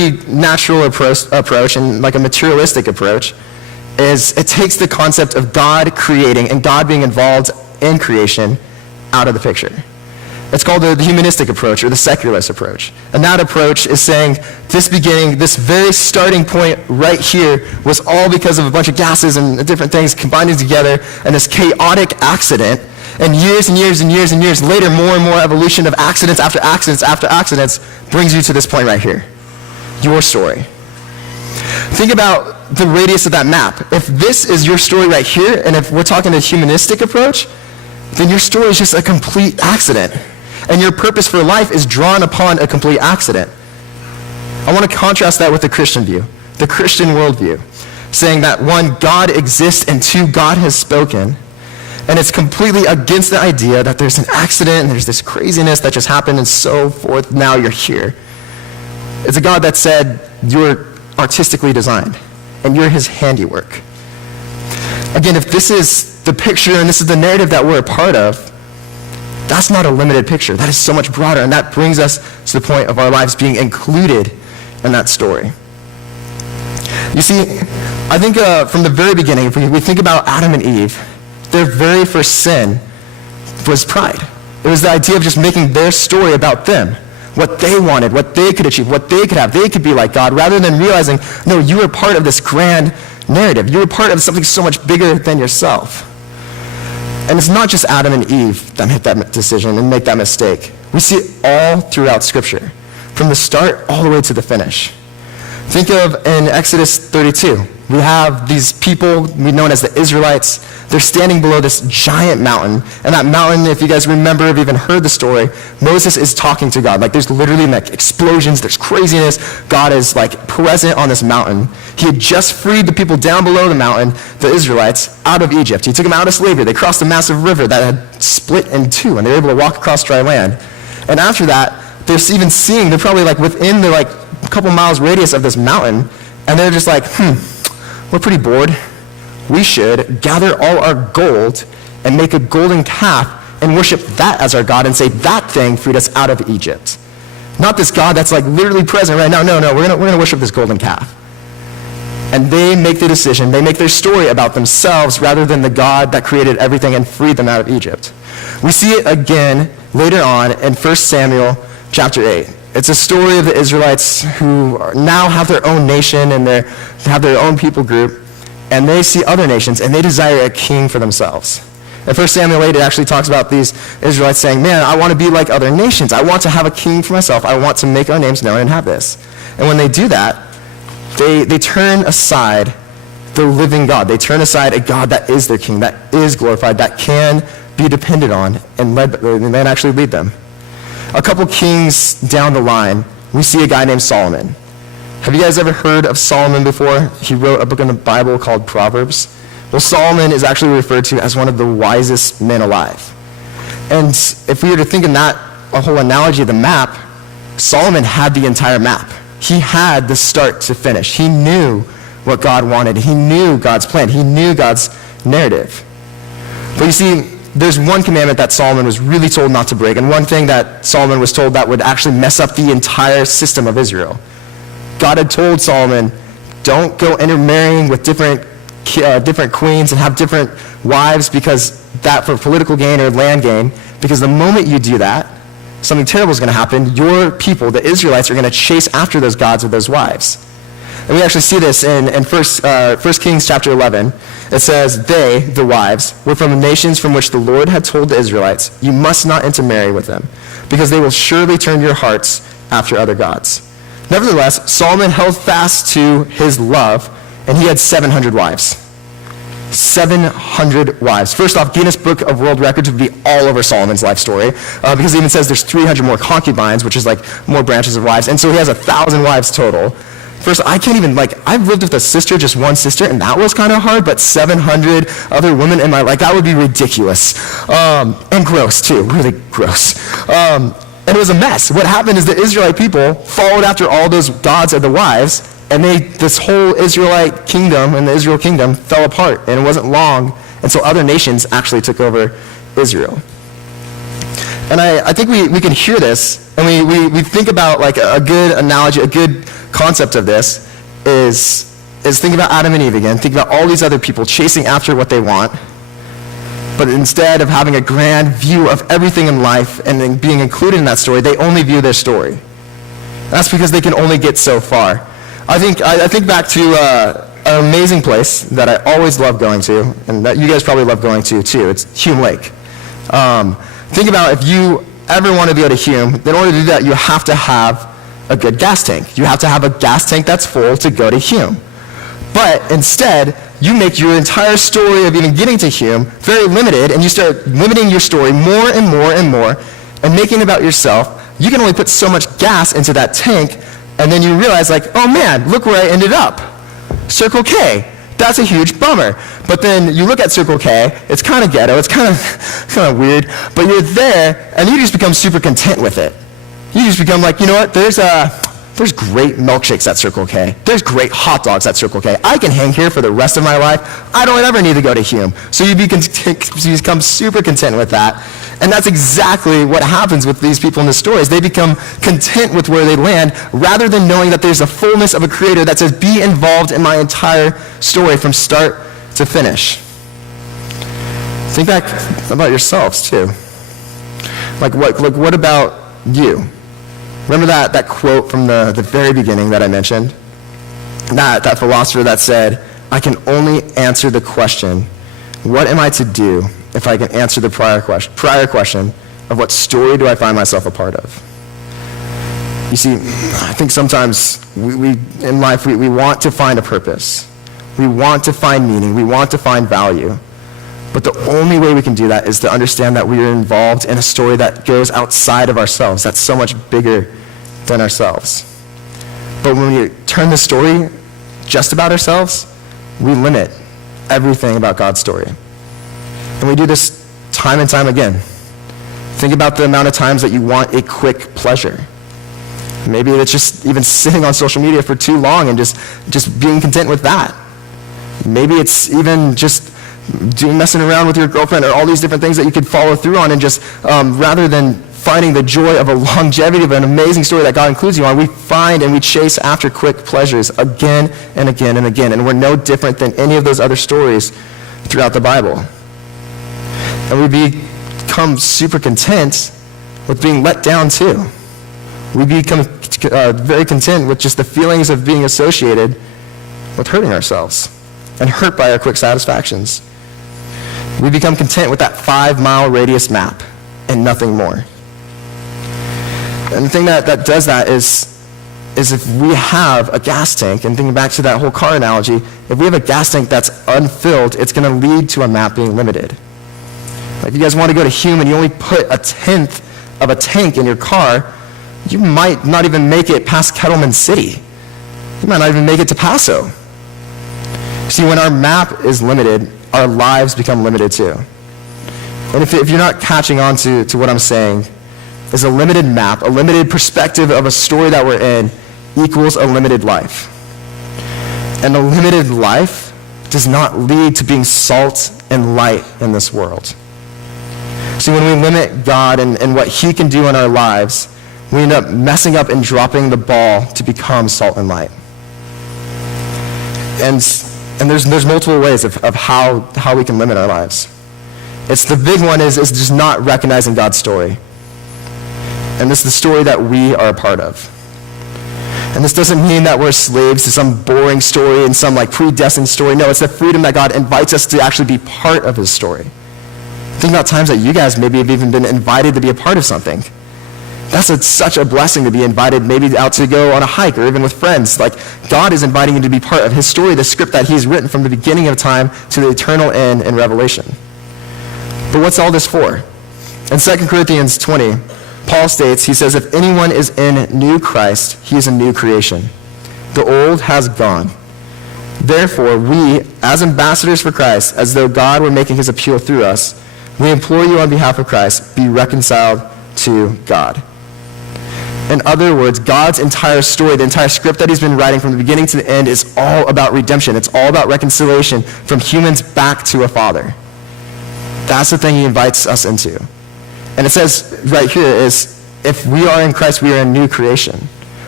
natural approach and like a materialistic approach is it takes the concept of God creating and God being involved in creation out of the picture. It's called the humanistic approach or the secularist approach. And that approach is saying this beginning, this very starting point right here was all because of a bunch of gases and different things combining together and this chaotic accident. And years and years and years and years later, more and more evolution of accidents after accidents after accidents brings you to this point right here. Your story. Think about the radius of that map. If this is your story right here, and if we're talking a humanistic approach, then your story is just a complete accident. And your purpose for life is drawn upon a complete accident. I want to contrast that with the Christian view, the Christian worldview, saying that one, God exists, and two, God has spoken. And it's completely against the idea that there's an accident and there's this craziness that just happened and so forth. Now you're here. It's a God that said you're artistically designed and you're his handiwork. Again, if this is the picture and this is the narrative that we're a part of, that's not a limited picture. That is so much broader, and that brings us to the point of our lives being included in that story. You see, I think from the very beginning, if we think about Adam and Eve, their very first sin was pride. It was the idea of just making their story about them, what they wanted, what they could achieve, what they could have. They could be like God, rather than realizing, no, you were part of this grand narrative. You were part of something so much bigger than yourself. And it's not just Adam and Eve that make that decision and make that mistake. We see it all throughout Scripture, from the start all the way to the finish. Think of in Exodus 32. We have these people we known as the Israelites. They're standing below this giant mountain. And that mountain, if you guys remember, have even heard the story, Moses is talking to God. Like there's literally like explosions, there's craziness. God is like present on this mountain. He had just freed the people down below the mountain, the Israelites, out of Egypt. He took them out of slavery. They crossed a massive river that had split in two, and they were able to walk across dry land. And after that, they're even seeing, they're probably like within the like couple miles radius of this mountain, and they're just like, we're pretty bored. We should gather all our gold and make a golden calf and worship that as our God and say that thing freed us out of Egypt. Not this God that's like literally present right now. No, we're gonna worship this golden calf. And they make the decision, they make their story about themselves rather than the God that created everything and freed them out of Egypt. We see it again later on in 1 Samuel chapter 8. It's a story of the Israelites who now have their own nation and they have their own people group, and they see other nations and they desire a king for themselves. In 1 Samuel 8, it actually talks about these Israelites saying, man, I want to be like other nations. I want to have a king for myself. I want to make our names known and have this. And when they do that, they turn aside the living God. They turn aside a God that is their king, that is glorified, that can be depended on and then actually lead them. A couple kings down the line, we see a guy named Solomon. Have you guys ever heard of Solomon before? He wrote a book in the Bible called Proverbs. Well, Solomon is actually referred to as one of the wisest men alive. And if we were to think in that, a whole analogy of the map, Solomon had the entire map. He had the start to finish. He knew what God wanted. He knew God's plan. He knew God's narrative. But you see, there's one commandment that Solomon was really told not to break, and one thing that Solomon was told that would actually mess up the entire system of Israel. God had told Solomon, don't go intermarrying with different queens and have different wives, because that for political gain or land gain, because the moment you do that, something terrible is going to happen. Your people, the Israelites, are going to chase after those gods with those wives. And we actually see this in 1 Kings chapter 11. It says, they, the wives, were from the nations from which the Lord had told the Israelites, you must not intermarry with them, because they will surely turn your hearts after other gods. Nevertheless, Solomon held fast to his love, and he had 700 wives. 700 wives. First off, Guinness Book of World Records would be all over Solomon's life story, because it even says there's 300 more concubines, which is like more branches of wives, and so he has 1,000 wives total. First, I can't even, I've lived with a sister, just one sister, and that was kind of hard, but 700 other women in my life, that would be ridiculous. And gross, too, really gross. And it was a mess. What happened is the Israelite people followed after all those gods of the wives, and this whole Israelite kingdom and the Israel kingdom fell apart, and it wasn't long until other nations actually took over Israel. And I think we can hear this, and we think about like a good analogy, a good concept of this is think about Adam and Eve again. Think about all these other people chasing after what they want, but instead of having a grand view of everything in life and then being included in that story, they only view their story. That's because they can only get so far. I think back to an amazing place that I always love going to, and that you guys probably love going to too. It's Hume Lake. Think about if you ever want to go to Hume, in order to do that, you have to have a good gas tank. You have to have a gas tank that's full to go to Hume. But instead, you make your entire story of even getting to Hume very limited, and you start limiting your story more and more and more, and making it about yourself. You can only put so much gas into that tank, and then you realize, like, oh man, look where I ended up. Circle K. That's a huge bummer. But then you look at Circle K, it's kind of ghetto, it's kind of weird, but you're there, and you just become super content with it. You just become like, you know what, there's great milkshakes at Circle K. There's great hot dogs at Circle K. I can hang here for the rest of my life. I don't ever need to go to Hume. So you become super content with that. And that's exactly what happens with these people in the stories. They become content with where they land rather than knowing that there's a fullness of a creator that says, be involved in my entire story from start to finish. Think back about yourselves too. Like what about you? Remember that quote from the very beginning that I mentioned? That philosopher that said, I can only answer the question, what am I to do if I can answer the prior question of what story do I find myself a part of? You see, I think sometimes we in life, we want to find a purpose. We want to find meaning. We want to find value. But the only way we can do that is to understand that we are involved in a story that goes outside of ourselves, that's so much bigger than ourselves. But when we turn the story just about ourselves, we limit everything about God's story. And we do this time and time again. Think about the amount of times that you want a quick pleasure. Maybe it's just even sitting on social media for too long and just being content with that. Maybe it's even just messing around with your girlfriend or all these different things that you could follow through on, and just rather than finding the joy of a longevity of an amazing story that God includes you on, we find and we chase after quick pleasures again and again and again. And we're no different than any of those other stories throughout the Bible. And we become super content with being let down too. We become very content with just the feelings of being associated with hurting ourselves and hurt by our quick satisfactions. We become content with that 5-mile radius map and nothing more. And the thing that does that is if we have a gas tank, and thinking back to that whole car analogy, if we have a gas tank that's unfilled, it's going to lead to a map being limited. Like if you guys want to go to Hume and you only put 1/10 of a tank in your car, you might not even make it past Kettleman City. You might not even make it to Paso. See, when our map is limited, our lives become limited too. And if you're not catching on to what I'm saying, is a limited map, a limited perspective of a story that we're in equals a limited life. And a limited life does not lead to being salt and light in this world. See, when we limit God and what he can do in our lives, we end up messing up and dropping the ball to become salt and light. And there's multiple ways of how we can limit our lives. It's the big one is just not recognizing God's story. And this is the story that we are a part of. And this doesn't mean that we're slaves to some boring story and some like predestined story. No, it's the freedom that God invites us to actually be part of his story. Think about times that you guys maybe have even been invited to be a part of something. That's such a blessing to be invited maybe out to go on a hike or even with friends. Like God is inviting you to be part of his story, the script that he's written from the beginning of time to the eternal end in Revelation. But what's all this for? In 2 Corinthians 20, Paul states, he says, if anyone is in new Christ, he is a new creation. The old has gone. Therefore, we, as ambassadors for Christ, as though God were making his appeal through us, we implore you on behalf of Christ, be reconciled to God. In other words, God's entire story, the entire script that he's been writing from the beginning to the end is all about redemption. It's all about reconciliation from humans back to a Father. That's the thing he invites us into. And it says right here is, if we are in Christ, we are a new creation.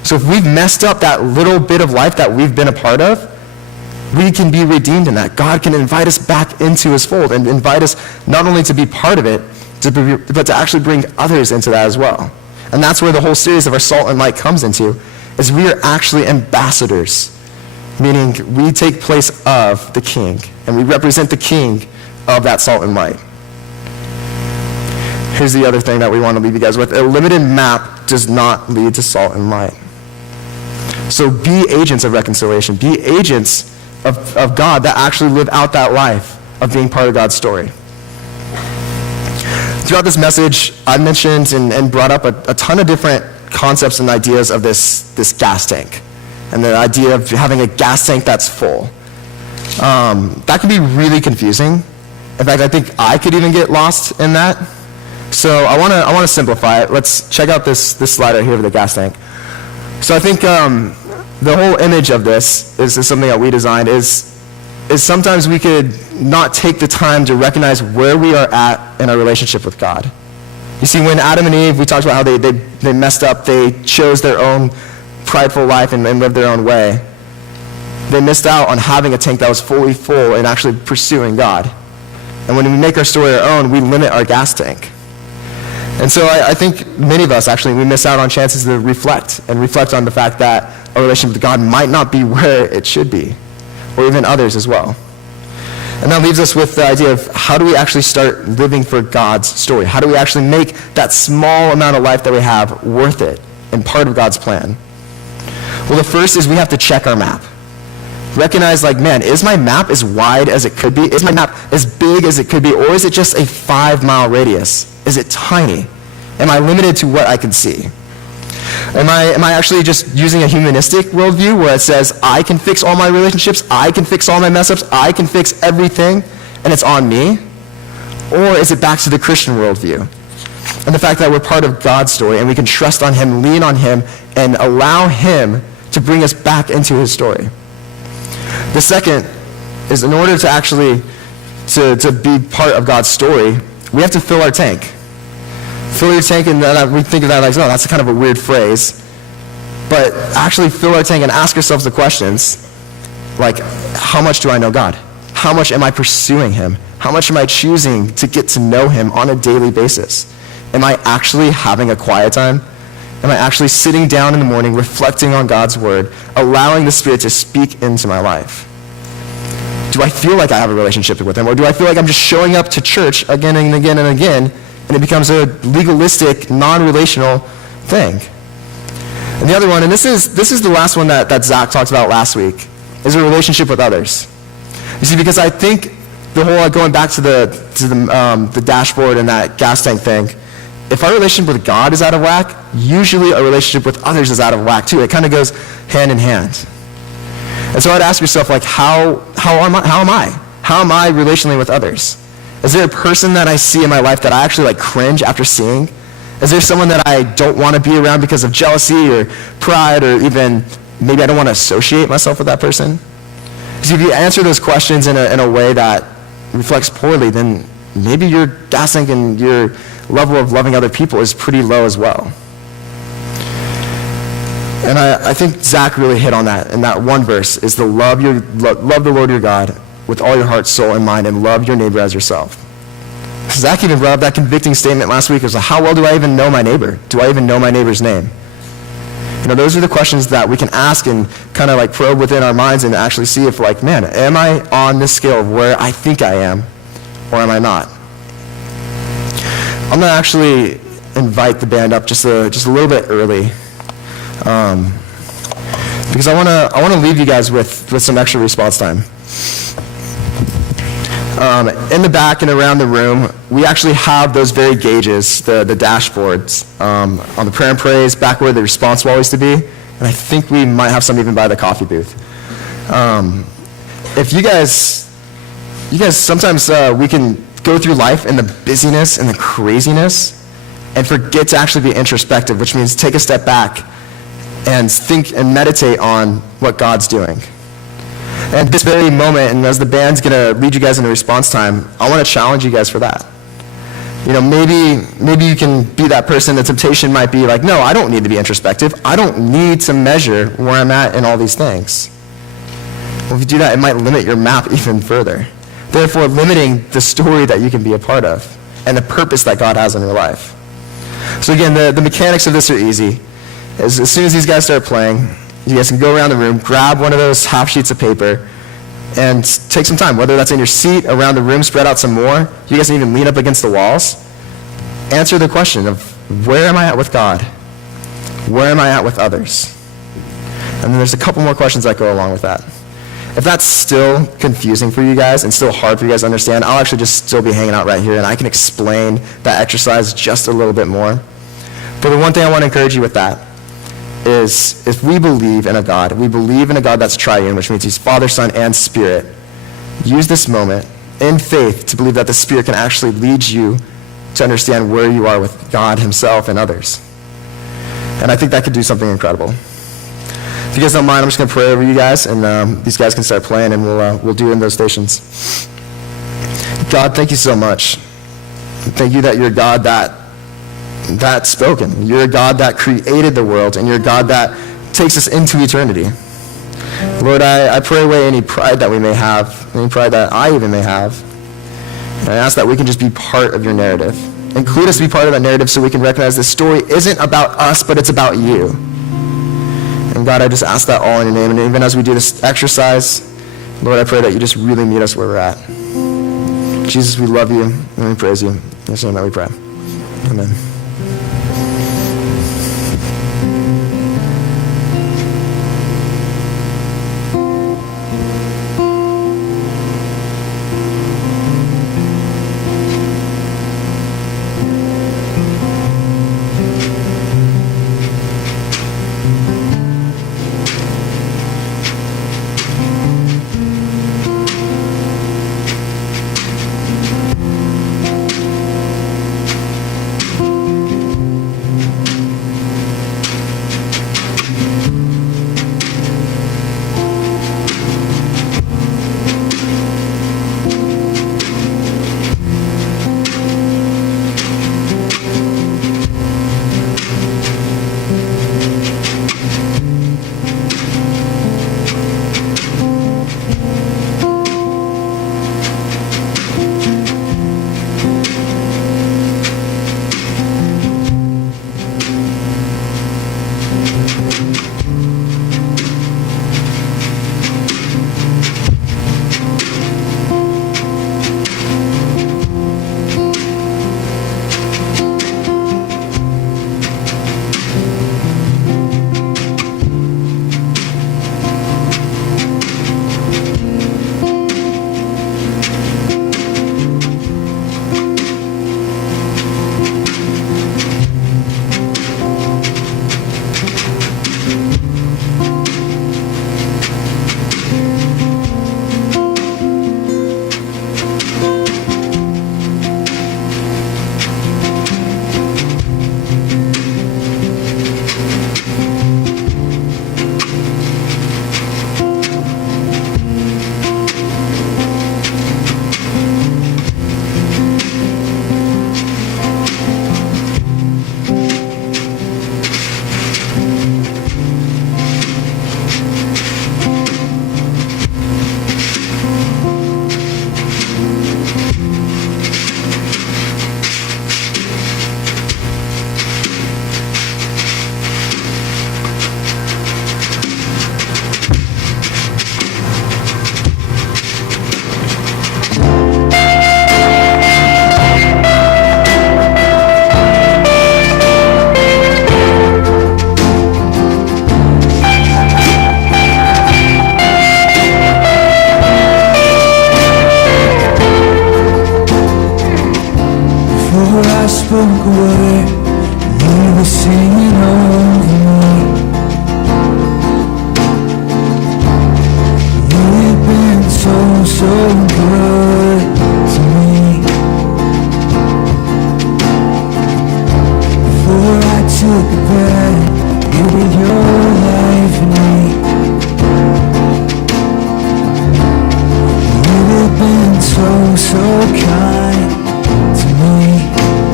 So if we've messed up that little bit of life that we've been a part of, we can be redeemed in that. God can invite us back into his fold and invite us not only to be part of it, but to actually bring others into that as well. And that's where the whole series of our Salt and Light comes into, is we are actually ambassadors, meaning we take place of the King, and we represent the King of that Salt and Light. Here's the other thing that we want to leave you guys with. A limited map does not lead to salt and light. So be agents of reconciliation. Be agents of God that actually live out that life of being part of God's story. Throughout this message, I mentioned and brought up a ton of different concepts and ideas of this gas tank, and the idea of having a gas tank that's full. That can be really confusing. In fact, I think I could even get lost in that. So I want to simplify it. Let's check out this slide right here with the gas tank. So I think the whole image of this is something that we designed, is sometimes we could not take the time to recognize where we are at in our relationship with God. You see, when Adam and Eve, we talked about how they messed up, they chose their own prideful life and lived their own way. They missed out on having a tank that was fully full and actually pursuing God. And when we make our story our own, we limit our gas tank. And so I think many of us, actually, we miss out on chances to reflect on the fact that our relationship with God might not be where it should be, or even others as well. And that leaves us with the idea of how do we actually start living for God's story? How do we actually make that small amount of life that we have worth it and part of God's plan? Well, the first is we have to check our map. Recognize, like, man, is my map as wide as it could be? Is my map as big as it could be? Or is it just a 5-mile radius? Is it tiny? Am I limited to what I can see? Am I actually just using a humanistic worldview where it says, I can fix all my relationships, I can fix all my mess-ups, I can fix everything, and it's on me? Or is it back to the Christian worldview? And the fact that we're part of God's story, and we can trust on him, lean on him, and allow him to bring us back into his story. The second is, in order to actually to be part of God's story, we have to fill our tank. Fill your tank, and we think of that like, oh, that's kind of a weird phrase. But actually fill our tank and ask ourselves the questions, like, how much do I know God? How much am I pursuing him? How much am I choosing to get to know him on a daily basis? Am I actually having a quiet time? Am I actually sitting down in the morning, reflecting on God's word, allowing the Spirit to speak into my life? Do I feel like I have a relationship with him? Or do I feel like I'm just showing up to church again and again and again, and it becomes a legalistic, non-relational thing? And the other one, and this is the last one that Zach talked about last week, is a relationship with others. You see, because I think the whole, going back to the dashboard and that gas tank thing, if our relationship with God is out of whack, usually our relationship with others is out of whack too. It kind of goes hand in hand. And so I'd ask yourself, like, how am I? How am I relationally with others? Is there a person that I see in my life that I actually like cringe after seeing? Is there someone that I don't want to be around because of jealousy or pride, or even maybe I don't want to associate myself with that person? Because if you answer those questions in a way that reflects poorly, then maybe your gas tank and your level of loving other people is pretty low as well. And I think Zach really hit on that in that one verse, is to love the Lord your God with all your heart, soul, and mind, and love your neighbor as yourself. Zach even brought up that convicting statement last week. It was like, how well do I even know my neighbor? Do I even know my neighbor's name? You know, those are the questions that we can ask and kind of like probe within our minds and actually see if, like, man, am I on this scale of where I think I am, or am I not? I'm going to actually invite the band up just a little bit early, because I want to leave you guys with some extra response time. In the back and around the room, we actually have those very gauges, the dashboards, on the prayer and praise, back where the response wall used to be, and I think we might have some even by the coffee booth. If you guys sometimes we can go through life in the busyness and the craziness and forget to actually be introspective, which means take a step back and think and meditate on what God's doing. And at this very moment, and as the band's going to lead you guys into response time, I want to challenge you guys for that. Maybe you can be that person. The temptation might be like, no, I don't need to be introspective. I don't need to measure where I'm at in all these things. Well, if you do that, it might limit your map even further, therefore limiting the story that you can be a part of and the purpose that God has in your life. So again, the mechanics of this are easy. As soon as these guys start playing, you guys can go around the room, grab one of those half sheets of paper, and take some time, whether that's in your seat, around the room, spread out some more. You guys can even lean up against the walls. Answer the question of, where am I at with God? Where am I at with others? And then there's a couple more questions that go along with that. If that's still confusing for you guys and still hard for you guys to understand, I'll actually just still be hanging out right here, and I can explain that exercise just a little bit more. But the one thing I want to encourage you with that is, if we believe in a God that's triune, which means he's Father, Son, and Spirit, use this moment in faith to believe that the Spirit can actually lead you to understand where you are with God himself and others. And I think that could do something incredible. If you guys don't mind, I'm just going to pray over you guys, and these guys can start playing, and we'll do in those stations. God, thank you so much. Thank you that you're God that's spoken. You're a God that created the world, and you're a God that takes us into eternity. Lord, I pray away any pride that we may have, any pride that I even may have. And I ask that we can just be part of your narrative. Include us to be part of that narrative so we can recognize this story isn't about us, but it's about you. And God, I just ask that all in your name. And even as we do this exercise, Lord, I pray that you just really meet us where we're at. Jesus, we love you and we praise you. In your name that we pray. Amen. So kind to me.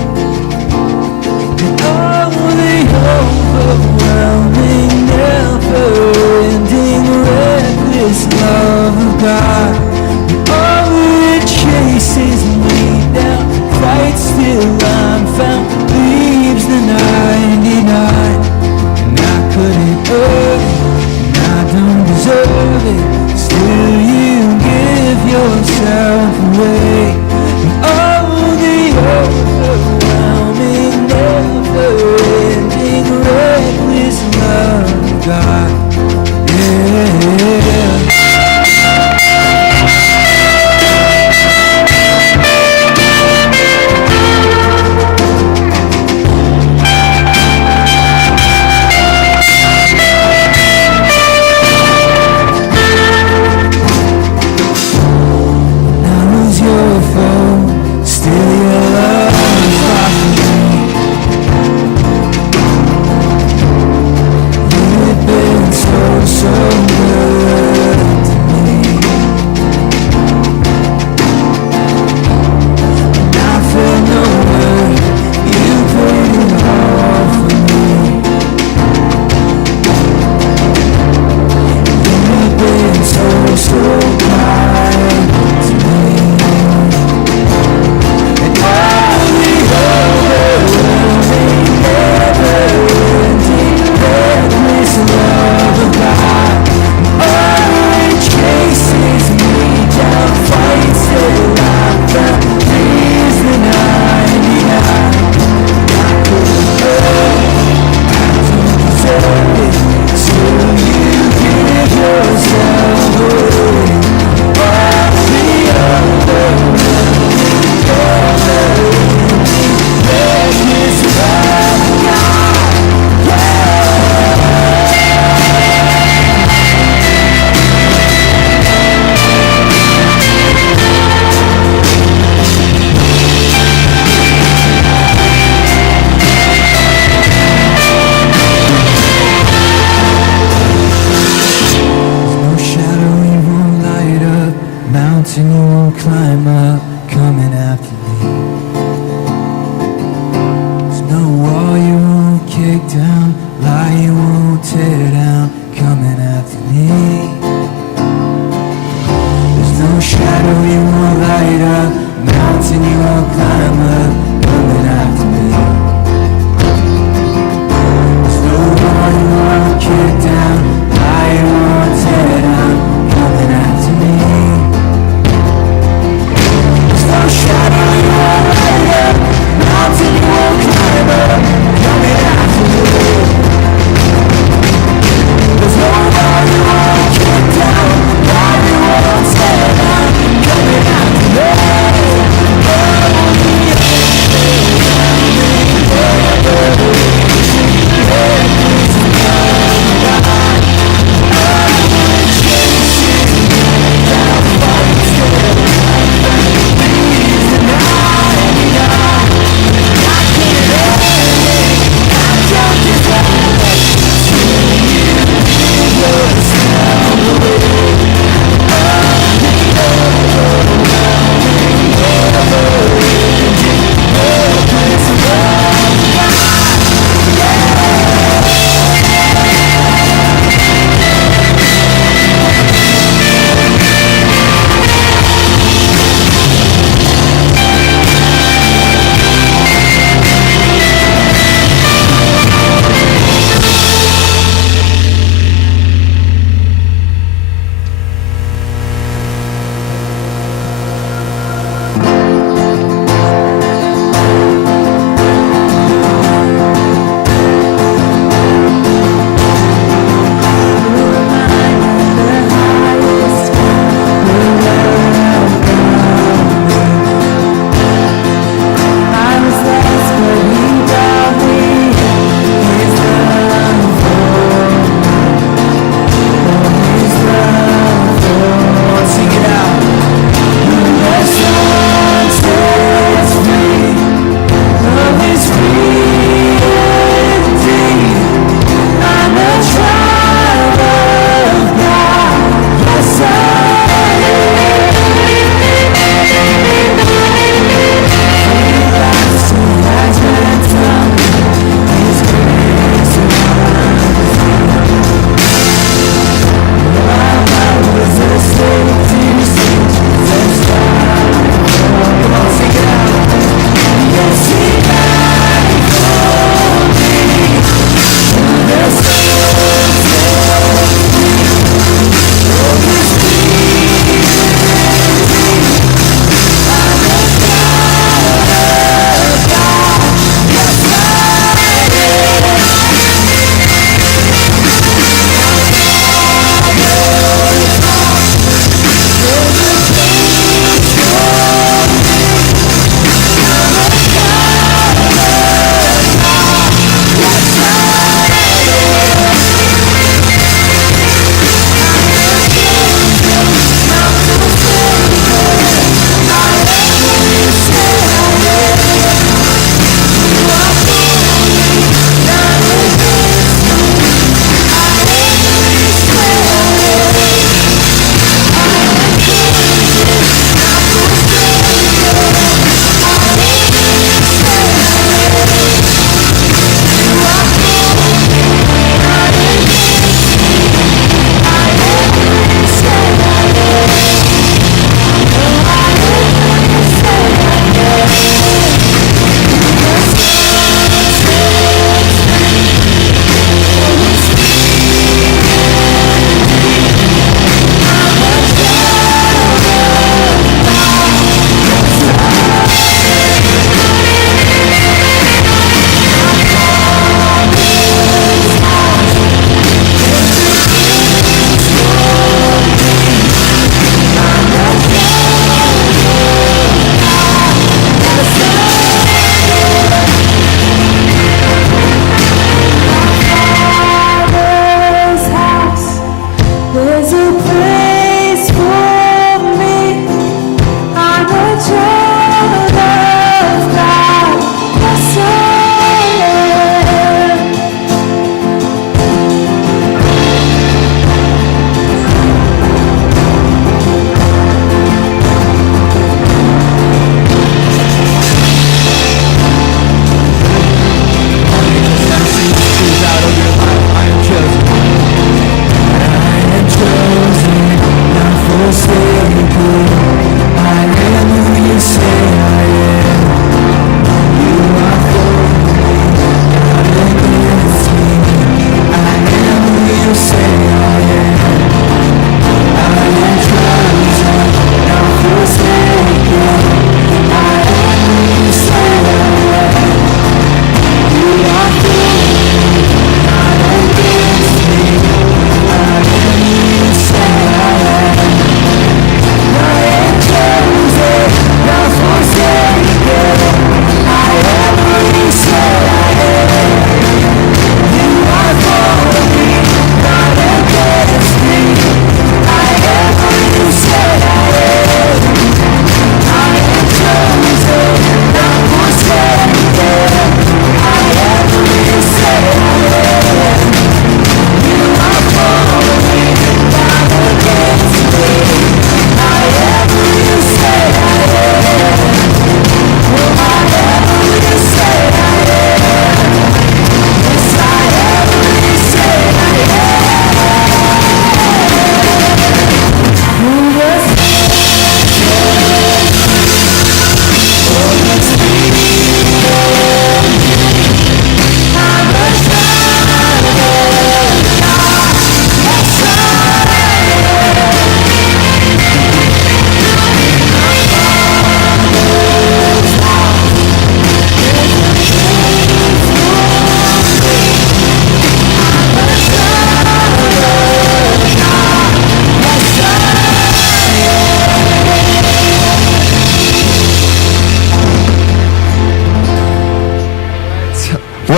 God. Oh, it chases me down, fights till I'm found, leaves the 99. And I couldn't earn it, and I don't deserve it. Still you give yourself away. And oh, the overwhelming, never-ending, reckless love of God. Yeah. Yours.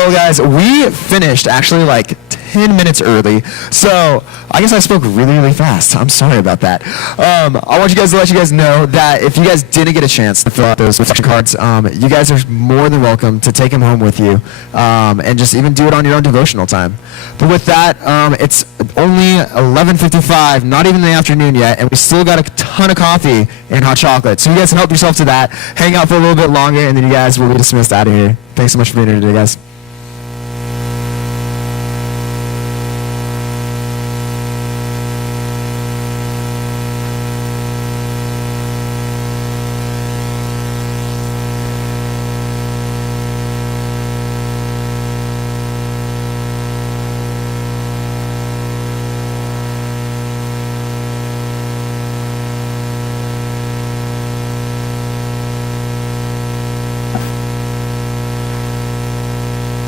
Well, guys, we finished actually like 10 minutes early, so I guess I spoke really, really fast. I'm sorry about that. I want you guys to let you guys know that if you guys didn't get a chance to fill out those reflection cards, you guys are more than welcome to take them home with you and just even do it on your own devotional time. But with that, it's only 11:55, not even the afternoon yet, and we still got a ton of coffee and hot chocolate. So you guys can help yourself to that, hang out for a little bit longer, and then you guys will be dismissed out of here. Thanks so much for being here today, guys.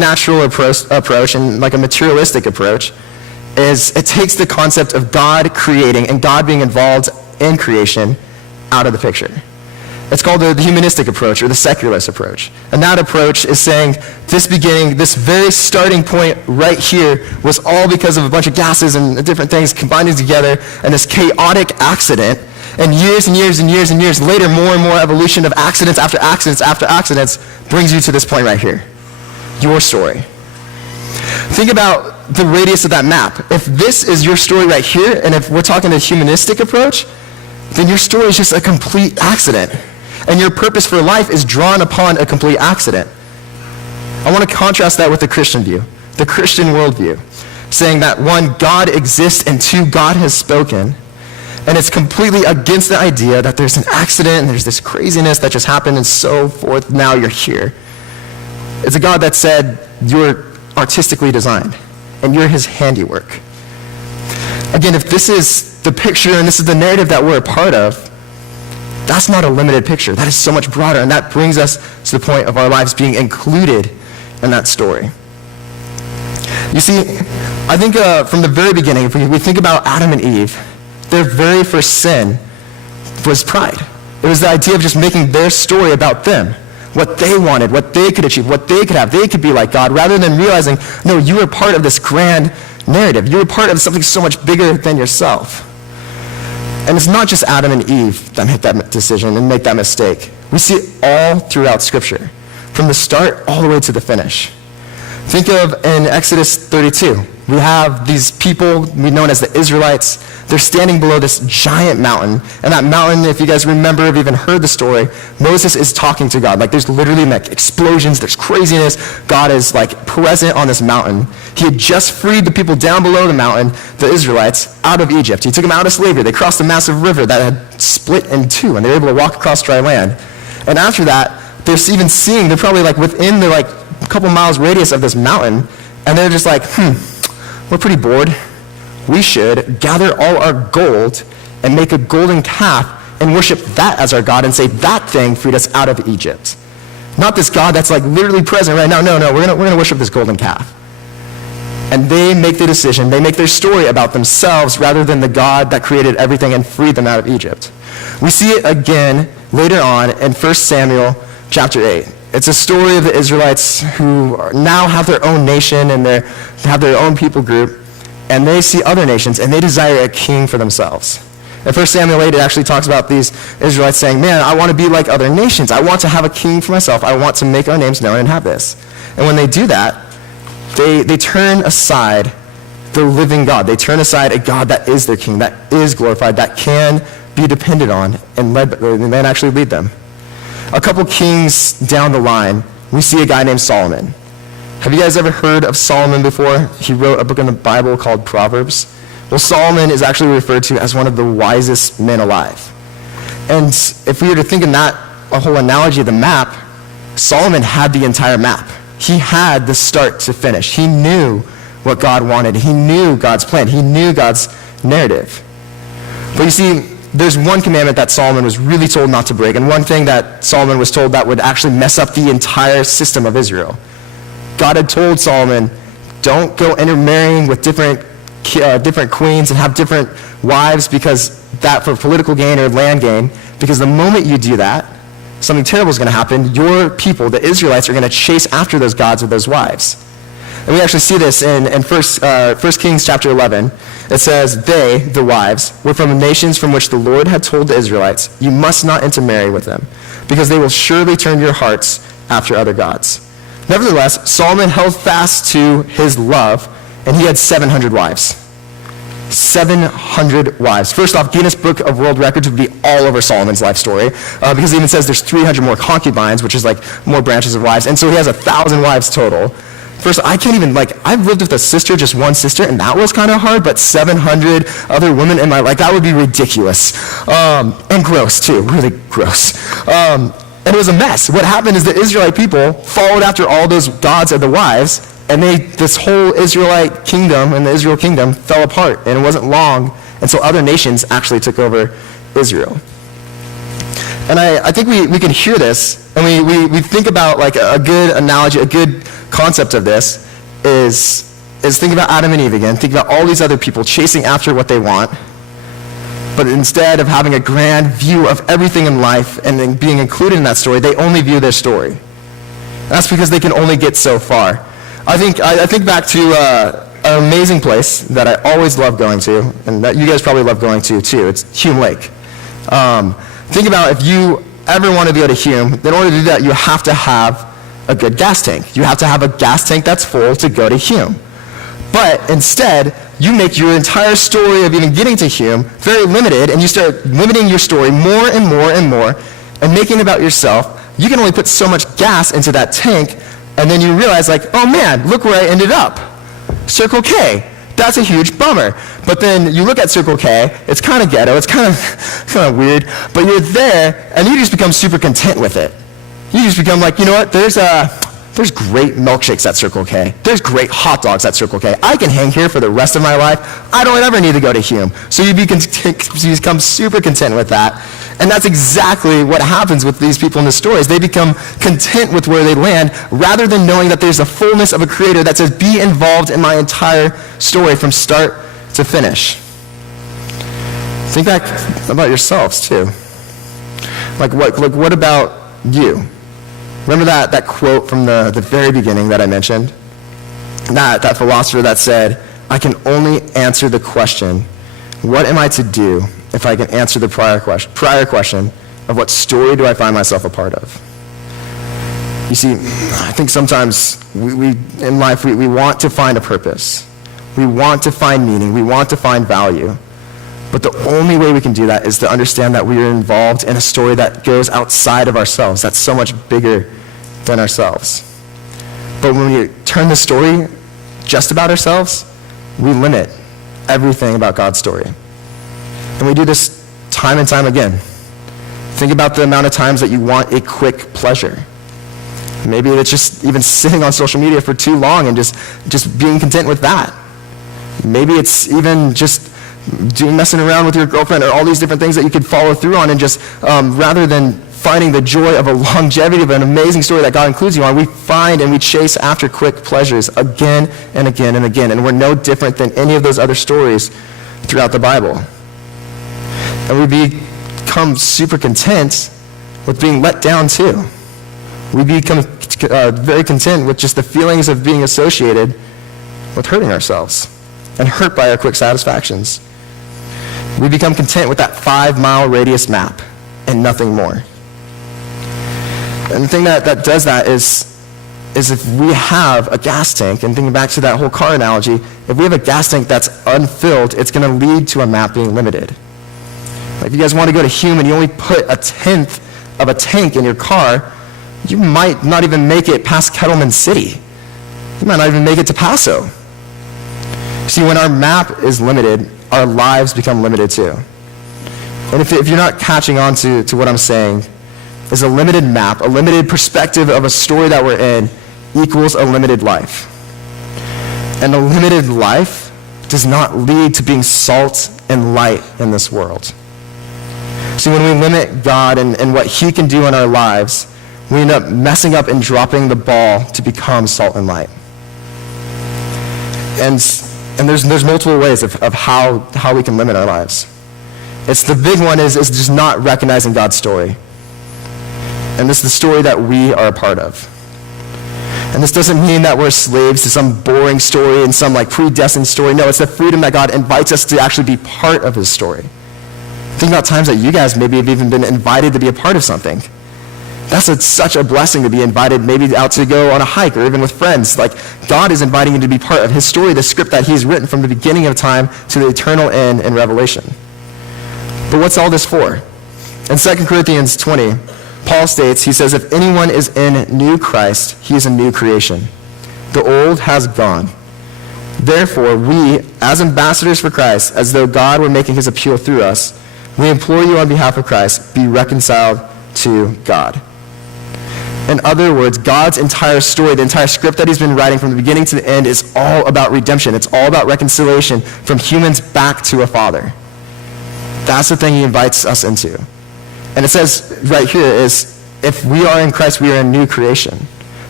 natural approach and like a materialistic approach is it takes the concept of God creating and God being involved in creation out of the picture. It's called the humanistic approach or the secularist approach. And that approach is saying this beginning, this very starting point right here was all because of a bunch of gases and different things combining together and this chaotic accident. And years and years and years and years later, more and more evolution of accidents after accidents after accidents brings you to this point right here. Your story. Think about the radius of that map. If this is your story right here, and if we're talking a humanistic approach, then your story is just a complete accident. And your purpose for life is drawn upon a complete accident. I want to contrast that with the Christian view, the Christian worldview, saying that one, God exists, and two, God has spoken. And it's completely against the idea that there's an accident and there's this craziness that just happened and so forth. Now you're here. It's a God that said you're artistically designed and you're his handiwork. Again, if this is the picture and this is the narrative that we're a part of, that's not a limited picture. That is so much broader, and that brings us to the point of our lives being included in that story. You see, I think from the very beginning, if we think about Adam and Eve, their very first sin was pride. It was the idea of just making their story about them, what they wanted, what they could achieve, what they could have. They could be like God, rather than realizing, no, you were part of this grand narrative. You were part of something so much bigger than yourself. And it's not just Adam and Eve that make that decision and make that mistake. We see it all throughout Scripture, from the start all the way to the finish. Think of in Exodus 32. We have these people we known as the Israelites. They're standing below this giant mountain. And that mountain, if you guys remember, have even heard the story, Moses is talking to God. Like there's literally like explosions, there's craziness. God is like present on this mountain. He had just freed the people down below the mountain, the Israelites, out of Egypt. He took them out of slavery. They crossed a massive river that had split in two, and they were able to walk across dry land. And after that, they're even seeing, they're probably like within the like couple miles radius of this mountain, and they're just like, we're pretty bored. We should gather all our gold and make a golden calf and worship that as our God and say that thing freed us out of Egypt. Not this God that's like literally present right now. No, we're gonna worship this golden calf. And they make the decision, they make their story about themselves rather than the God that created everything and freed them out of Egypt. We see it again later on in 1 Samuel chapter 8. It's a story of the Israelites who now have their own nation and they have their own people group, and they see other nations and they desire a king for themselves. In 1 Samuel 8, it actually talks about these Israelites saying, man, I want to be like other nations. I want to have a king for myself. I want to make our names known and have this. And when they do that, they turn aside the living God. They turn aside a God that is their king, that is glorified, that can be depended on and then actually lead them. A couple kings down the line, we see a guy named Solomon. Have you guys ever heard of Solomon before? He wrote a book in the Bible called Proverbs. Well, Solomon is actually referred to as one of the wisest men alive. And if we were to think in that, a whole analogy of the map, Solomon had the entire map. He had the start to finish. He knew what God wanted. He knew God's plan. He knew God's narrative. But you see, there's one commandment that Solomon was really told not to break, and one thing that Solomon was told that would actually mess up the entire system of Israel. God had told Solomon, don't go intermarrying with different queens and have different wives because that for political gain or land gain, because the moment you do that, something terrible is going to happen. Your people, the Israelites, are going to chase after those gods with those wives. And we actually see this in 1 Kings chapter 11. It says, they, the wives, were from the nations from which the Lord had told the Israelites, you must not intermarry with them, because they will surely turn your hearts after other gods. Nevertheless, Solomon held fast to his love, and he had 700 wives. 700 wives. First off, Guinness Book of World Records would be all over Solomon's life story, because it even says there's 300 more concubines, which is like more branches of wives, and so he has 1,000 wives total. First, I can't even, I've lived with a sister, just one sister, and that was kind of hard, but 700 other women in my life, that would be ridiculous. And gross, too, really gross. And it was a mess. What happened is the Israelite people followed after all those gods of the wives, and this whole Israelite kingdom and the Israel kingdom fell apart, and it wasn't long until other nations actually took over Israel. And I think we can hear this, and we think about like a good analogy, a good concept of this is think about Adam and Eve again. Think about all these other people chasing after what they want, but instead of having a grand view of everything in life and then being included in that story, they only view their story. That's because they can only get so far. I think back to an amazing place that I always love going to, and that you guys probably love going to too. It's Hume Lake. Think about if you ever want to go to Hume, in order to do that, you have to have a good gas tank. You have to have a gas tank that's full to go to Hume. But instead, you make your entire story of even getting to Hume very limited, and you start limiting your story more and more and more, and making it about yourself. You can only put so much gas into that tank, and then you realize, like, oh man, look where I ended up. Circle K. That's a huge bummer. But then you look at Circle K, it's kind of ghetto, it's kind of weird, but you're there, and you just become super content with it. You just become like, you know what, there's great milkshakes at Circle K. There's great hot dogs at Circle K. I can hang here for the rest of my life. I don't ever need to go to Hume. So you become super content with that. And that's exactly what happens with these people in the stories. They become content with where they land rather than knowing that there's a fullness of a creator that says, be involved in my entire story from start to finish. Think back about yourselves too. Like what about you? Remember that quote from the very beginning that I mentioned? That philosopher that said, I can only answer the question, what am I to do if I can answer the prior question of what story do I find myself a part of? You see, I think sometimes we in life, we want to find a purpose. We want to find meaning. We want to find value. But the only way we can do that is to understand that we are involved in a story that goes outside of ourselves, that's so much bigger than ourselves. But when we turn the story just about ourselves, we limit everything about God's story. And we do this time and time again. Think about the amount of times that you want a quick pleasure. Maybe it's just even sitting on social media for too long and just being content with that. Maybe it's even just messing around with your girlfriend or all these different things that you could follow through on, and just rather than finding the joy of a longevity of an amazing story that God includes you on, we find and we chase after quick pleasures again and again and again. And we're no different than any of those other stories throughout the Bible. And we become super content with being let down too. We become very content with just the feelings of being associated with hurting ourselves and hurt by our quick satisfactions. We become content with that 5-mile radius map and nothing more. And the thing that does that is if we have a gas tank, and thinking back to that whole car analogy, if we have a gas tank that's unfilled, it's going to lead to a map being limited. Like if you guys want to go to Hume and you only put 1/10 of a tank in your car, you might not even make it past Kettleman City. You might not even make it to Paso. See, when our map is limited, our lives become limited too. And if you're not catching on to what I'm saying, is a limited map, a limited perspective of a story that we're in equals a limited life. And a limited life does not lead to being salt and light in this world. See, when we limit God and what he can do in our lives, we end up messing up and dropping the ball to become salt and light. And there's multiple ways of how we can limit our lives. It's the big one is just not recognizing God's story. And this is the story that we are a part of. And this doesn't mean that we're slaves to some boring story and some like predestined story. No, it's the freedom that God invites us to actually be part of his story. Think about times that you guys maybe have even been invited to be a part of something. That's such a blessing to be invited maybe out to go on a hike or even with friends. Like God is inviting you to be part of his story, the script that he's written from the beginning of time to the eternal end in Revelation. But what's all this for? In 2 Corinthians 20, Paul states, he says, if anyone is in new Christ, he is a new creation. The old has gone. Therefore, we, as ambassadors for Christ, as though God were making his appeal through us, we implore you on behalf of Christ, be reconciled to God. In other words, God's entire story, the entire script that he's been writing from the beginning to the end is all about redemption. It's all about reconciliation from humans back to a Father. That's the thing he invites us into. And it says right here is, if we are in Christ, we are a new creation.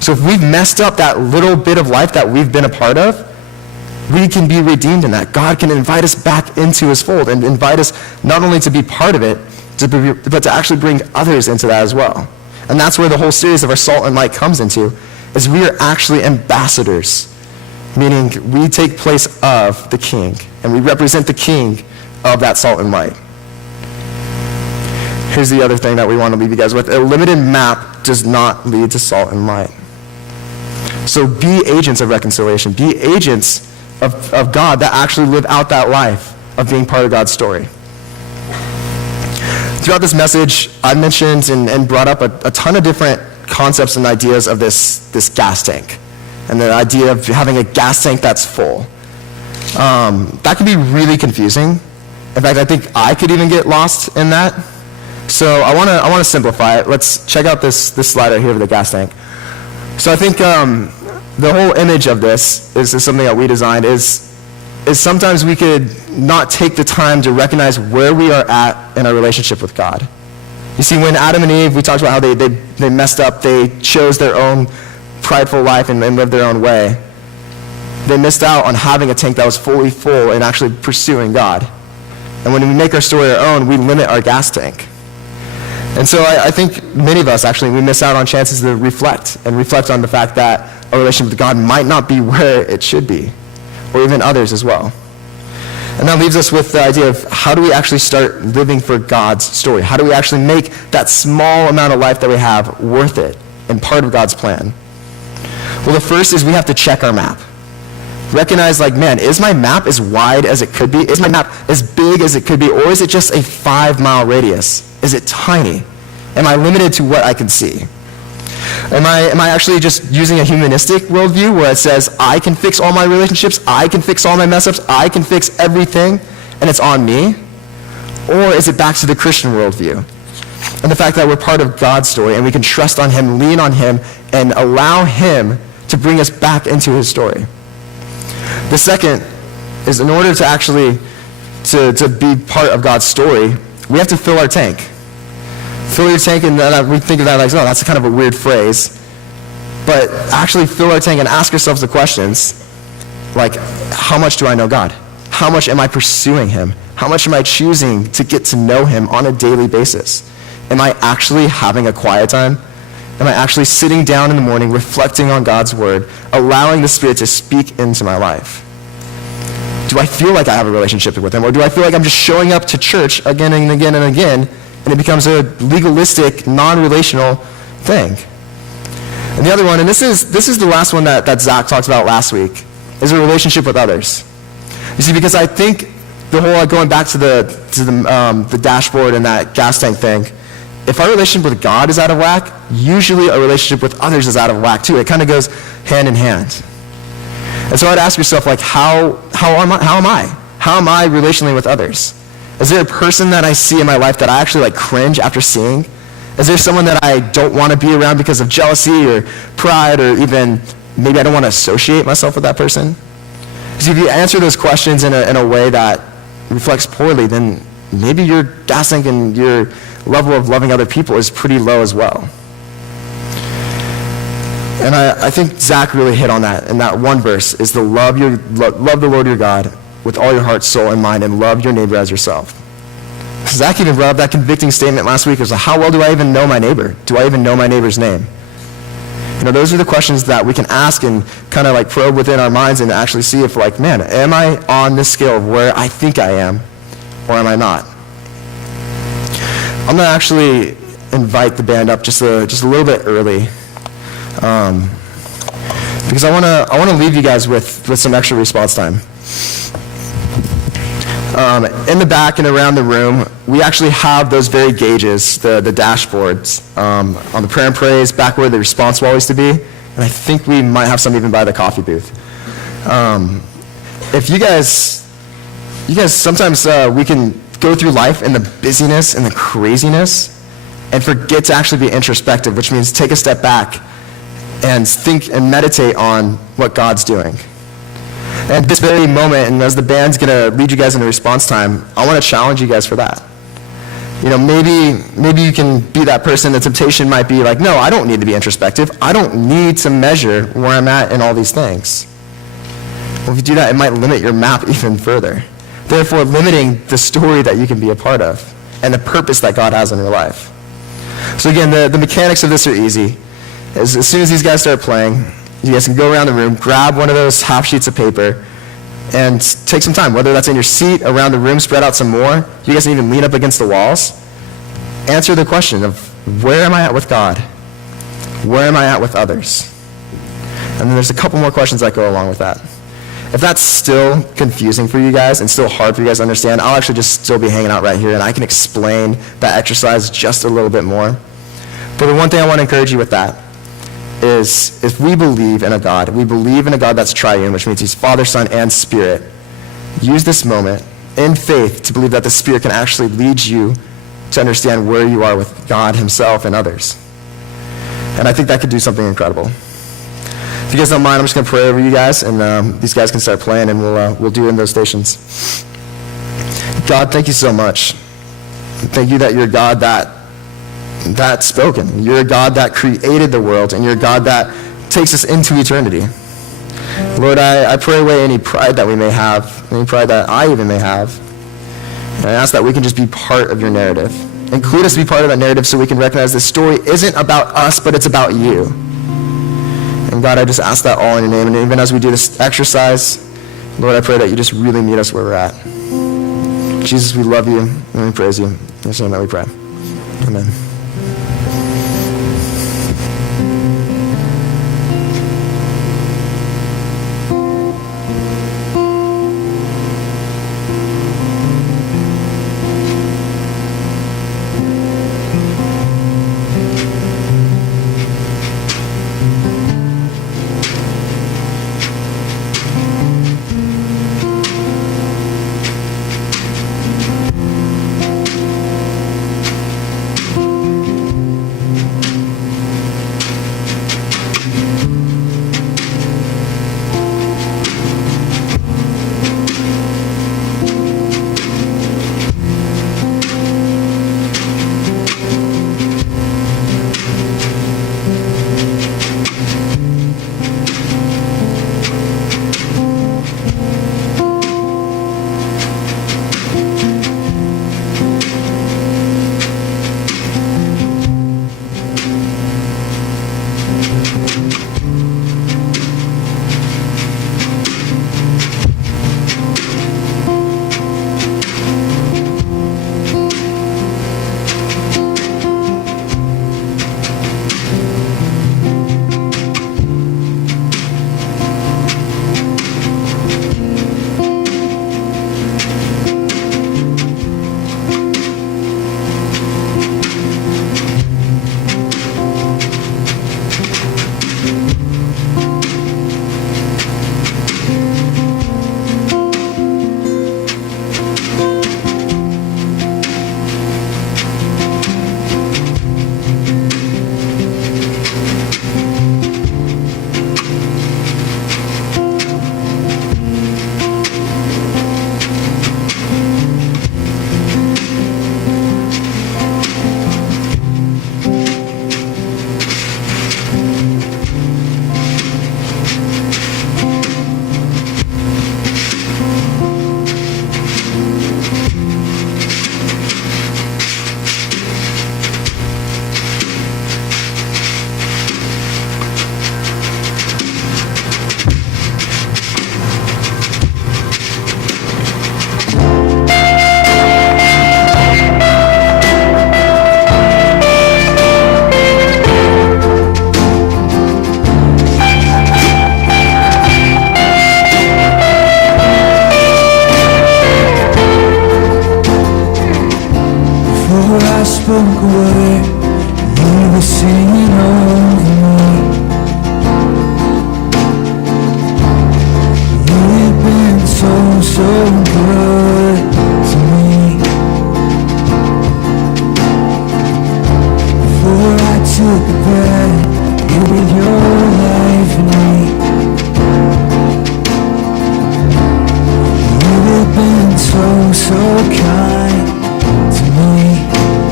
So if we've messed up that little bit of life that we've been a part of, we can be redeemed in that. God can invite us back into his fold and invite us not only to be part of it, but to actually bring others into that as well. And that's where the whole series of our Salt and Light comes into, is we are actually ambassadors, meaning we take place of the King, and we represent the King of that Salt and Light. Here's the other thing that we want to leave you guys with. A limited map does not lead to salt and light. So be agents of reconciliation. Be agents of God that actually live out that life of being part of God's story. Throughout this message, I mentioned and brought up a ton of different concepts and ideas of this gas tank, and the idea of having a gas tank that's full. That can be really confusing. In fact, I think I could even get lost in that. So I want to simplify it. Let's check out this slide right here of the gas tank. So I think the whole image of this is something that we designed, is sometimes we could not take the time to recognize where we are at in our relationship with God. You see, when Adam and Eve, we talked about how they messed up, they chose their own prideful life and lived their own way. They missed out on having a tank that was fully full and actually pursuing God. And when we make our story our own, we limit our gas tank. And so I think many of us, actually, we miss out on chances to reflect on the fact that our relationship with God might not be where it should be, or even others as well. And that leaves us with the idea of how do we actually start living for God's story? How do we actually make that small amount of life that we have worth it and part of God's plan? Well, the first is we have to check our map. Recognize, like, man, is my map as wide as it could be? Is my map as big as it could be? Or is it just a 5-mile radius? Is it tiny? Am I limited to what I can see? Am I actually just using a humanistic worldview where it says, I can fix all my relationships, I can fix all my mess-ups, I can fix everything, and it's on me? Or is it back to the Christian worldview? And the fact that we're part of God's story, and we can trust on him, lean on him, and allow him to bring us back into his story. The second is, in order to actually to be part of God's story, we have to fill our tank. Fill your tank, and we think of that like, oh, that's kind of a weird phrase. But actually fill our tank and ask ourselves the questions like, how much do I know God? How much am I pursuing him? How much am I choosing to get to know him on a daily basis? Am I actually having a quiet time? Am I actually sitting down in the morning, reflecting on God's word, allowing the Spirit to speak into my life? Do I feel like I have a relationship with him? Or do I feel like I'm just showing up to church again and again and again, and it becomes a legalistic, non-relational thing? And the other one, and this is the last one that Zach talked about last week, is a relationship with others. You see, because I think the whole, going back to the dashboard and that gas tank thing, if our relationship with God is out of whack, usually our relationship with others is out of whack too. It kind of goes hand in hand. And so I'd ask yourself, like, how am I? How am I relationally with others? Is there a person that I see in my life that I actually like cringe after seeing? Is there someone that I don't want to be around because of jealousy or pride, or even maybe I don't want to associate myself with that person? Because if you answer those questions in a way that reflects poorly, then maybe your gas tank and your level of loving other people is pretty low as well. And I think Zach really hit on that in that one verse, is to love the Lord your God with all your heart, soul, and mind, and love your neighbor as yourself. Zach even brought up that convicting statement last week. It was like, how well do I even know my neighbor? Do I even know my neighbor's name? You know, those are the questions that we can ask and kind of like probe within our minds and actually see if, like, man, am I on this scale of where I think I am, or am I not? I'm going to actually invite the band up just a little bit early, because I want to leave you guys with some extra response time. In the back and around the room, we actually have those very gauges, the dashboards, on the prayer and praise, back where the response wall used to be, and I think we might have some even by the coffee booth. If you guys sometimes we can go through life in the busyness and the craziness and forget to actually be introspective, which means take a step back and think and meditate on what God's doing. And at this very moment, and as the band's going to lead you guys into response time, I want to challenge you guys for that. Maybe you can be that person. The temptation might be like, no, I don't need to be introspective. I don't need to measure where I'm at in all these things. Well, if you do that, it might limit your map even further. Therefore, limiting the story that you can be a part of and the purpose that God has in your life. So again, the mechanics of this are easy. As soon as these guys start playing, you guys can go around the room, grab one of those half sheets of paper, and take some time, whether that's in your seat, around the room, spread out some more. You guys can even lean up against the walls. Answer the question of, where am I at with God? Where am I at with others? And then there's a couple more questions that go along with that. If that's still confusing for you guys and still hard for you guys to understand, I'll actually just still be hanging out right here, and I can explain that exercise just a little bit more. But the one thing I want to encourage you with that is, if we believe in a God that's triune, which means he's Father, Son, and Spirit, use this moment in faith to believe that the Spirit can actually lead you to understand where you are with God himself and others. And I think that could do something incredible. If you guys don't mind, I'm just going to pray over you guys, and these guys can start playing, and we'll do it in those stations. God, thank you so much. Thank you that you're God that's spoken. You're a God that created the world, and you're a God that takes us into eternity. Lord, I pray away any pride that we may have, any pride that I even may have. And I ask that we can just be part of your narrative. Include us to be part of that narrative so we can recognize this story isn't about us, but it's about you. And God, I just ask that all in your name. And even as we do this exercise, Lord, I pray that you just really meet us where we're at. Jesus, we love you and we praise you. In your name that we pray. Amen. spoke a word, you were singing over me. You've been so good to me. Before I took a breath, you gave your life in me. You've been so kind to me.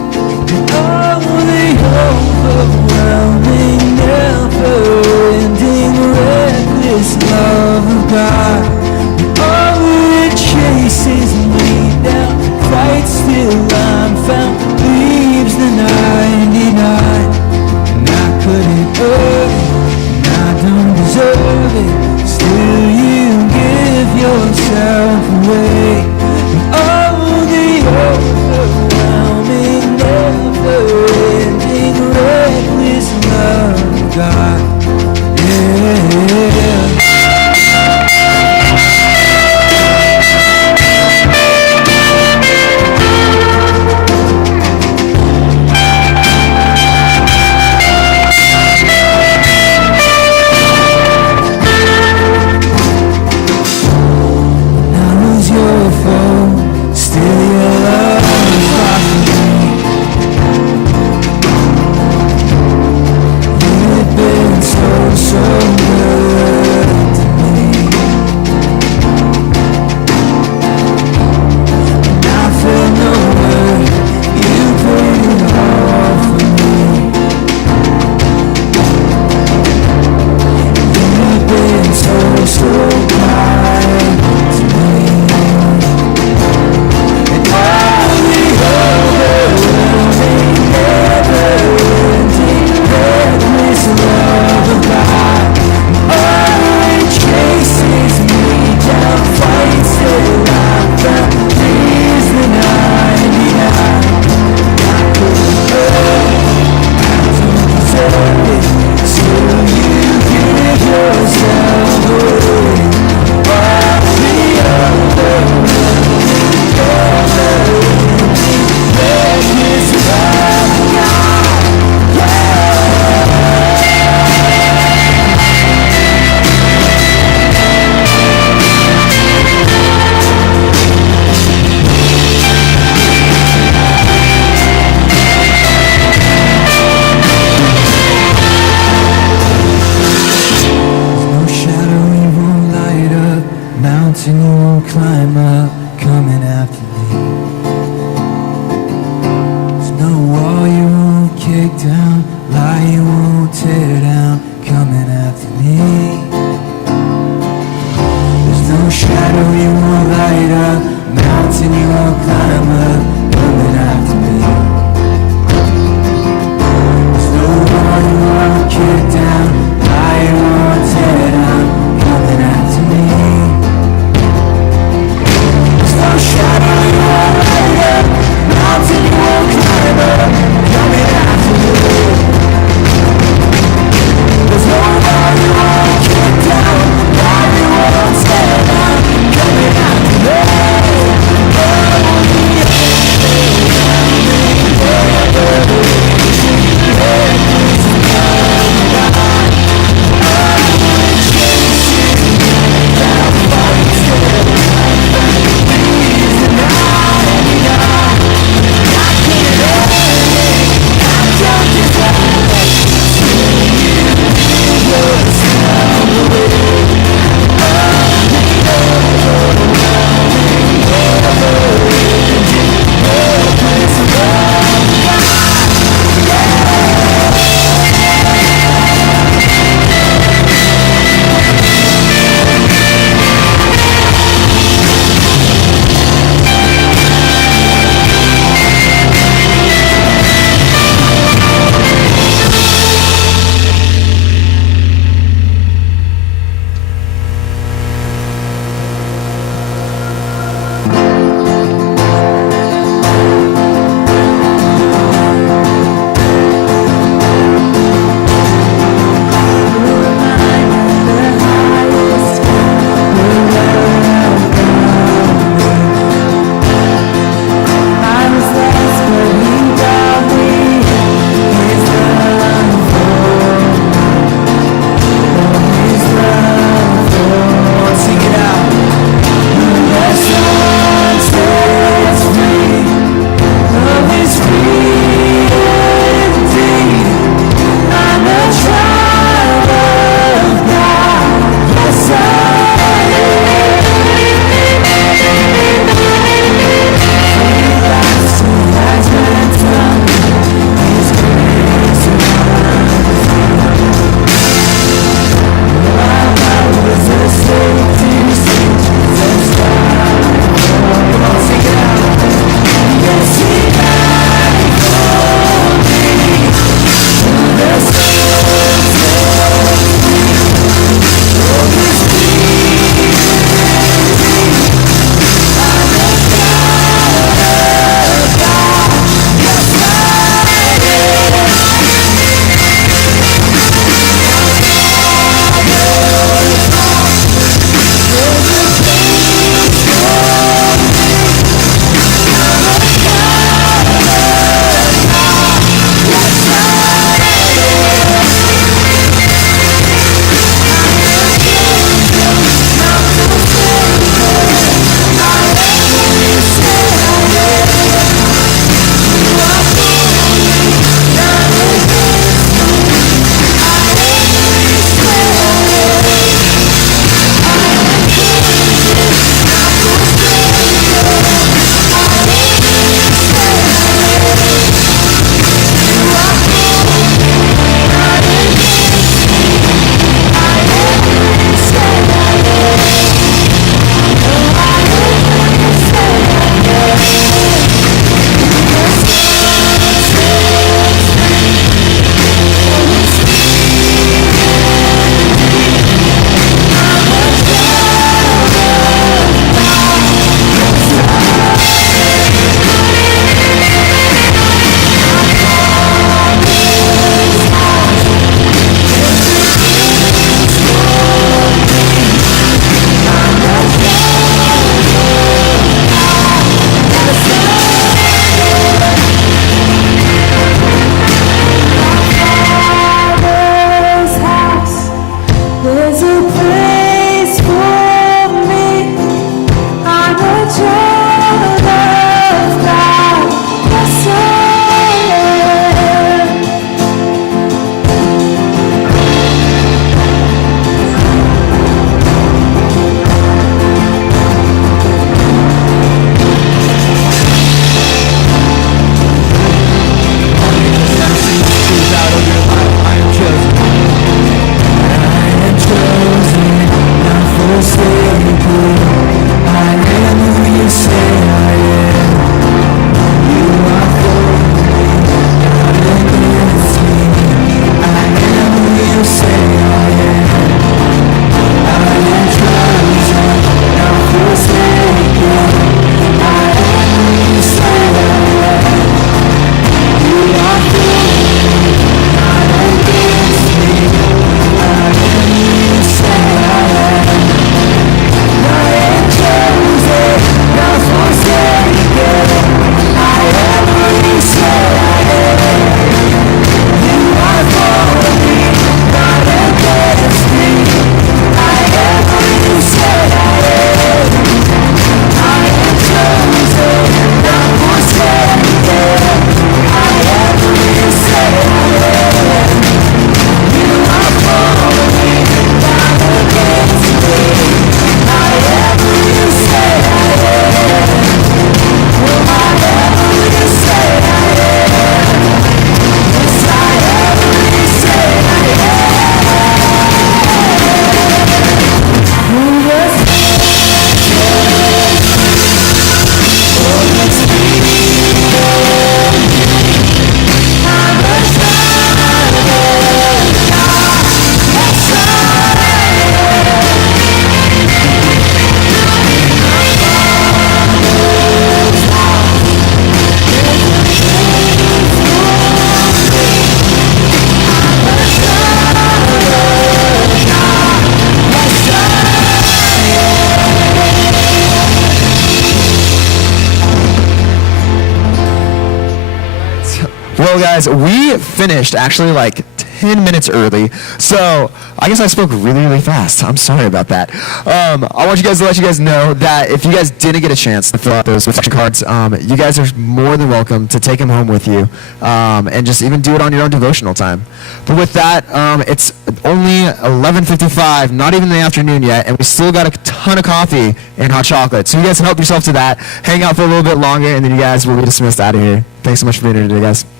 Well, guys, we finished actually like 10 minutes early, so I guess I spoke really, really fast. I'm sorry about that. I want you guys to let you guys know that if you guys didn't get a chance to fill out those reflection cards, you guys are more than welcome to take them home with you and just even do it on your own devotional time. But with that, it's only 11:55, not even the afternoon yet, and we still got a ton of coffee and hot chocolate. So you guys can help yourself to that, hang out for a little bit longer, and then you guys will be dismissed out of here. Thanks so much for being here today, guys.